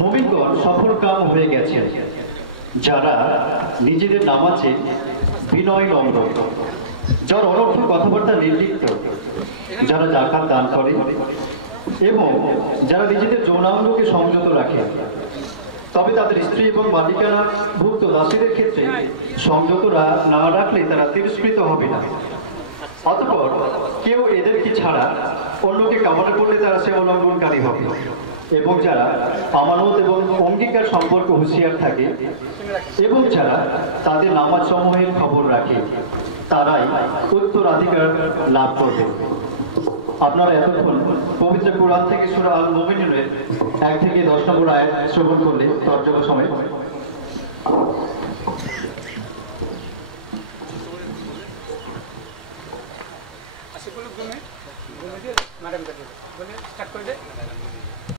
মুমিনগণ সফল কাম হয়ে গেছেন যারা নিজেদের নামাজে বিনয় নম্র, যারা অনর্থ কথাবার্তা নির্লিপ্ত, যারা জাকাত দান করে এবং যারা নিজেদের যৌনাঙ্গকে সংযত রাখে। তবে তাদের স্ত্রী এবং মালিকানা ভুক্ত দাসীদের ক্ষেত্রে সংযত না রাখলে তারা তিরস্কৃত হবে না। অতঃপর কেউ এদেরকে ছাড়া অন্যকে কামনা করলে তারা সে উল্লঙ্ঘনকারী হবে। এবং যারা আমানত এবং অঙ্গীকার সম্পর্ক হুঁশিয়ার থাকে এবং যারা তাদের নামাজ সমূহের খবর রাখে তারাই উত্তরাধিকার লাভ করবে। আপনারা এতক্ষণ পবিত্র কোরআন থেকে সূরা আল মুমিনুনের 1 থেকে 10 নম্বর আয়াত শ্রবণ করলে তর্জমা সময়।